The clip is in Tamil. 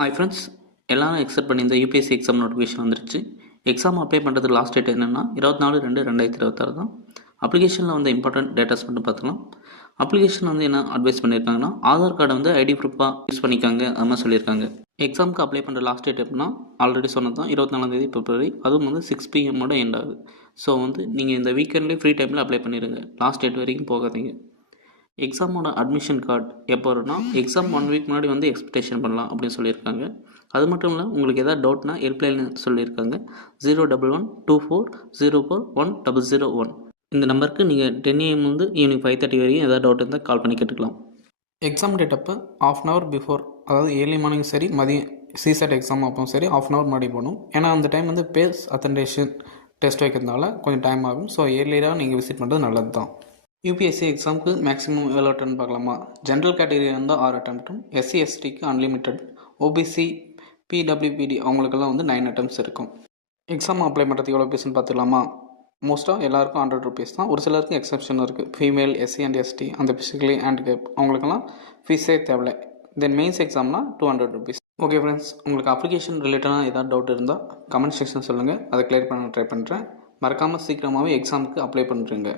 ஹாய் ஃப்ரெண்ட்ஸ், எல்லாரும் எக்ஸெப்ட் பண்ணி இந்த யூபிஎஸ்சி எக்ஸாம் நோட்டிஃபிகேஷன் வந்துருச்சு. எக்ஸாம் அப்ளை பண்ணுறதுக்கு லாஸ்ட் டேட் என்னென்னா 24/2/2026 தான். அப்ளிகேஷனில் வந்து இம்பார்ட்டன்ட் டேட்டாஸ் மட்டும் பார்த்துக்கலாம். அப்ளிகேஷன் வந்து என்ன அட்வைஸ் பண்ணியிருக்காங்கன்னா, ஆதார் கார்டை வந்து ஐடி ப்ரூஃபாக யூஸ் பண்ணிக்காங்க, அது மாதிரி சொல்லியிருக்காங்க. எக்ஸாமுக்கு அப்ளை பண்ணுற லாஸ்ட் டேட் எப்படின்னா, ஆல்ரெடி சொன்னது தான் 24 பிப்ரவரி. அதுவும் வந்து 6 PM எண்ட் ஆகுது. ஸோ வந்து நீங்கள் இந்த வீக்கெண்ட்லேயே ஃப்ரீ டைமில் அப்ளை பண்ணிடுங்க, லாஸ்ட் டேட் வரைக்கும் போகாதீங்க. எக்ஸாமோட அட்மிஷன் கார்டு எப்போ வரும்னா, எக்ஸாம் 1 வீக் முன்னாடி வந்து எக்ஸ்பெக்டேஷன் பண்ணலாம் அப்படின்னு சொல்லியிருக்காங்க. அது மட்டும் இல்லை, உங்களுக்கு எதாவது டவுட்னா ஹெல்ப்லைன் சொல்லியிருக்காங்க 01124040101. இந்த நம்பருக்கு நீங்கள் 10 AM வந்து ஈவினிங் 5:30 வரைக்கும் எதாவது டவுட் இருந்தால் கால் பண்ணி கேட்டுக்கலாம். எக்ஸாம் டேட் அப்போ ½ ஹவர் பிஃபோர், அதாவது ஏர்லி மார்னிங் சரி, மதியம் சிசெட் எக்ஸாம் அப்போ சரி ½ ஹவர் முன்னாடி போகணும். ஏன்னா அந்த டைம் வந்து பேஸ் அத்தன்டேஷன் டெஸ்ட் வைக்கிறதுனால கொஞ்சம் டைம் ஆகும். ஸோ ஏர்லியாக நீங்கள் விசிட் பண்ணுறது நல்லது தான். யூபிஎஸ்சி எக்ஸாமுக்கு மேக்ஸிமம் எவ்வளோ அட்டன் பார்க்கலாமா? ஜென்ரல் கேட்டகரி இருந்தால் 6 அட்டம்ப்ட்டும், எஸ்சி எஸ்டிக்கு அன்லிமிட்டட், ஓபிசி பிடபிள்யூபிடி அவங்களுக்கெல்லாம் வந்து 9 அட்டம்ப்ட்ஸ் இருக்கும். எக்ஸாம் அப்ளை பண்ணுறதுக்கு எவ்வளோ ஃபீஸ்ன்னு பார்த்துக்கலாமா? மோஸ்ட்டாக எல்லாருக்கும் ₹100 தான். ஒரு சிலருக்கு எக்ஸப்ஷன் இருக்குது. ஃபீமேல், எஸ்சி அண்ட் எஸ்டி, அந்த ஃபிசிக்கலி ஹேண்டிகேப் அவங்களுக்கெல்லாம் ஃபீஸே தேவையில்லை. தென் மெயின்ஸ் எக்ஸாம்னா ₹200. ஓகே ஃப்ரெண்ட்ஸ், உங்களுக்கு அப்ளிகேஷன் ரிலேட்டடாக ஏதாவது டவுட் இருந்தால் கமெண்ட் செக்ஷன் சொல்லுங்கள், அதை கிளியர் பண்ண ட்ரை பண்ணுறேன். மறக்காமல் சீக்கிரமாகவே எக்ஸாமுக்கு அப்ளை பண்ணுறேங்க.